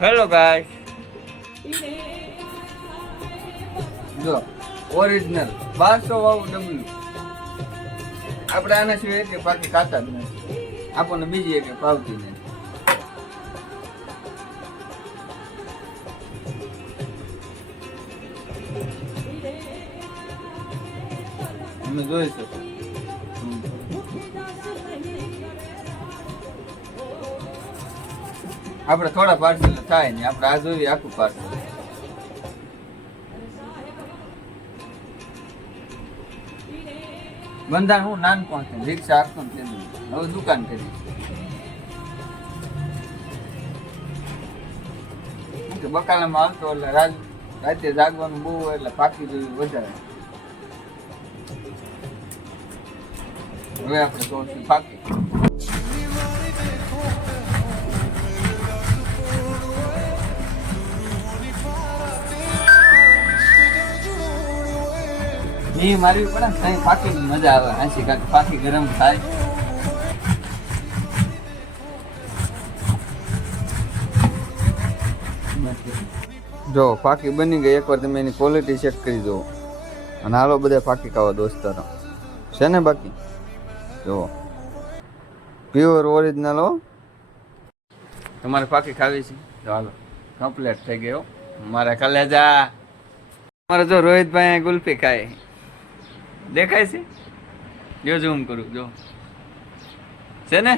Hello guys, જો original 1200 વાળું ડબલું. આપણે આના સિવાય કે બાકી ખાતા જ નથી. આપણને બીજી એક ભાવતી નથી. તમે જોઈ શકો. આપણે થોડા પાર્સલ થાય ને આપણે આ જોઈએ આખું પાર્સલ. બંધાણ હું નાનપણ છે, રિક્ષા આપતો ને હવે દુકાન કરી કે બકાલામાં આવતો એટલે રાતે જાગવાનું બહુ એટલે પાકી જોયું વધારે. હવે આપણે સોચી પાકી એ મારી પડે ને કઈ પાકી મજા આવે. આછી કાંઈક પાકી ગરમ થાય. જો પાકી બની ગઈ, એકવાર તમે એની ક્વોલિટી ચેક કરી જુઓ અને હાલો બધા પાકી ખાવા દોસ્તારો છે ને. બાકી જો પ્યોર ઓરિજિનલ હો. તમારે પાકી ખાવી છે તો હાલો, કમ્પ્લીટ થઈ ગયો મારા કલેજા. મારે જો રોહિતભાઈ ગુલ્ફી ખાય દેખાય છે. જો ઝૂમ કરું જો છે ને.